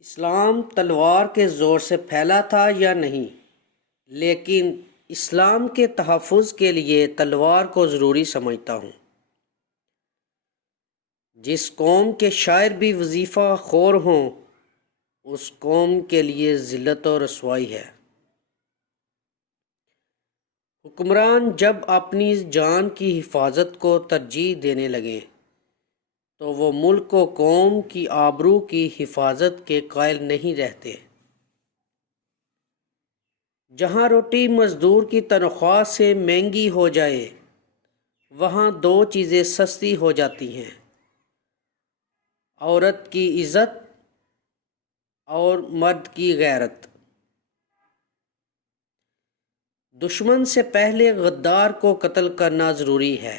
اسلام تلوار کے زور سے پھیلا تھا یا نہیں، لیکن اسلام کے تحفظ کے لیے تلوار کو ضروری سمجھتا ہوں۔ جس قوم کے شاعر بھی وظیفہ خور ہوں، اس قوم کے لیے ذلت و رسوائی ہے۔ حکمران جب اپنی جان کی حفاظت کو ترجیح دینے لگیں تو وہ ملک و قوم کی آبرو کی حفاظت کے قائل نہیں رہتے۔ جہاں روٹی مزدور کی تنخواہ سے مہنگی ہو جائے، وہاں دو چیزیں سستی ہو جاتی ہیں: عورت کی عزت اور مرد کی غیرت۔ دشمن سے پہلے غدار کو قتل کرنا ضروری ہے۔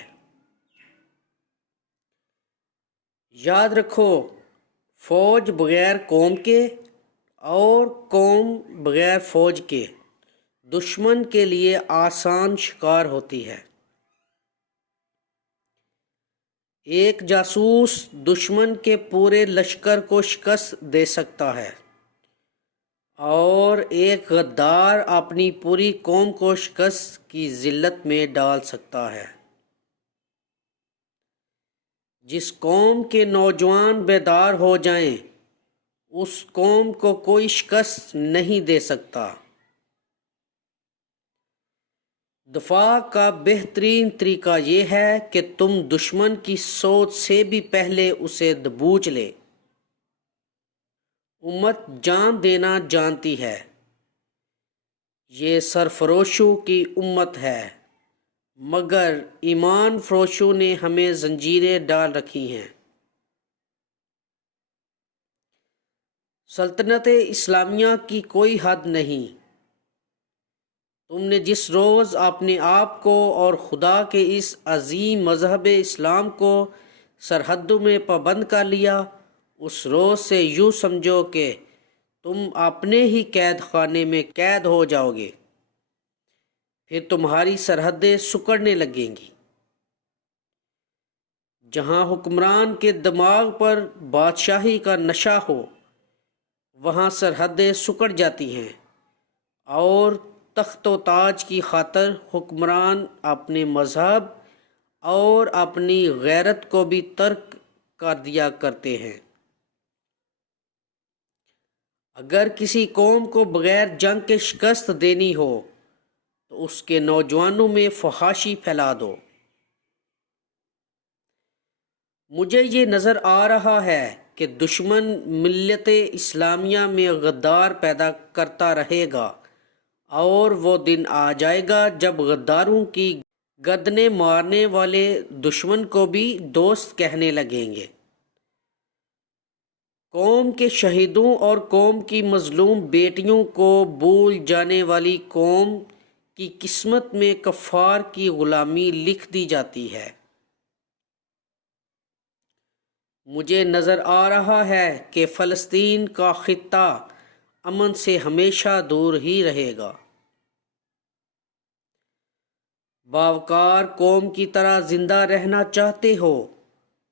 یاد رکھو، فوج بغیر قوم کے اور قوم بغیر فوج کے دشمن کے لیے آسان شکار ہوتی ہے۔ ایک جاسوس دشمن کے پورے لشکر کو شکست دے سکتا ہے اور ایک غدار اپنی پوری قوم کو شکست کی ذلت میں ڈال سکتا ہے۔ جس قوم کے نوجوان بیدار ہو جائیں، اس قوم کو کوئی شکست نہیں دے سکتا۔ دفاع کا بہترین طریقہ یہ ہے کہ تم دشمن کی سوچ سے بھی پہلے اسے دبوچ لے۔ امت جان دینا جانتی ہے، یہ سرفروشوں کی امت ہے، مگر ایمان فروشوں نے ہمیں زنجیریں ڈال رکھی ہیں۔ سلطنت اسلامیہ کی کوئی حد نہیں۔ تم نے جس روز اپنے آپ کو اور خدا کے اس عظیم مذہب اسلام کو سرحدوں میں پابند کر لیا، اس روز سے یوں سمجھو کہ تم اپنے ہی قید خانے میں قید ہو جاؤ گے، پھر تمہاری سرحدیں سکڑنے لگیں گی۔ جہاں حکمران کے دماغ پر بادشاہی کا نشہ ہو، وہاں سرحدیں سکڑ جاتی ہیں اور تخت و تاج کی خاطر حکمران اپنے مذہب اور اپنی غیرت کو بھی ترک کر دیا کرتے ہیں۔ اگر کسی قوم کو بغیر جنگ کے شکست دینی ہو تو اس کے نوجوانوں میں فحاشی پھیلا دو۔ مجھے یہ نظر آ رہا ہے کہ دشمن ملت اسلامیہ میں غدار پیدا کرتا رہے گا، اور وہ دن آ جائے گا جب غداروں کی گردنیں مارنے والے دشمن کو بھی دوست کہنے لگیں گے۔ قوم کے شہیدوں اور قوم کی مظلوم بیٹیوں کو بھول جانے والی قوم کی قسمت میں کفار کی غلامی لکھ دی جاتی ہے۔ مجھے نظر آ رہا ہے کہ فلسطین کا خطہ امن سے ہمیشہ دور ہی رہے گا۔ باوقار قوم کی طرح زندہ رہنا چاہتے ہو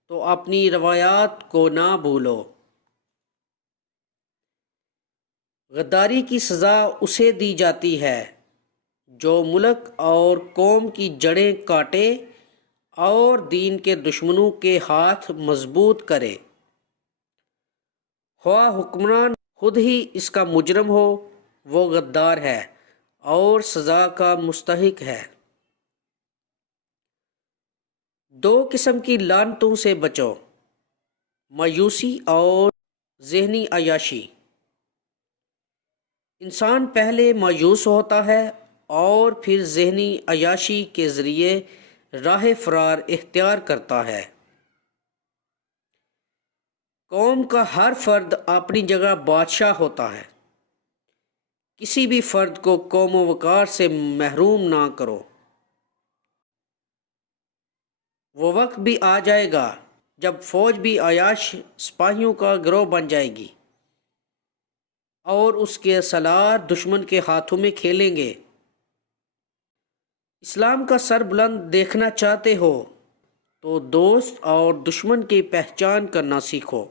تو اپنی روایات کو نہ بھولو۔ غداری کی سزا اسے دی جاتی ہے جو ملک اور قوم کی جڑیں کاٹے اور دین کے دشمنوں کے ہاتھ مضبوط کرے۔ خواہ حکمران خود ہی اس کا مجرم ہو، وہ غدار ہے اور سزا کا مستحق ہے۔ دو قسم کی لعنتوں سے بچو: مایوسی اور ذہنی عیاشی۔ انسان پہلے مایوس ہوتا ہے اور پھر ذہنی عیاشی کے ذریعے راہ فرار اختیار کرتا ہے۔ قوم کا ہر فرد اپنی جگہ بادشاہ ہوتا ہے۔ کسی بھی فرد کو قوم و وقار سے محروم نہ کرو۔ وہ وقت بھی آ جائے گا جب فوج بھی عیاش سپاہیوں کا گروہ بن جائے گی اور اس کے سالار دشمن کے ہاتھوں میں کھیلیں گے۔ اسلام کا سر بلند دیکھنا چاہتے ہو تو دوست اور دشمن کی پہچان کرنا سیکھو۔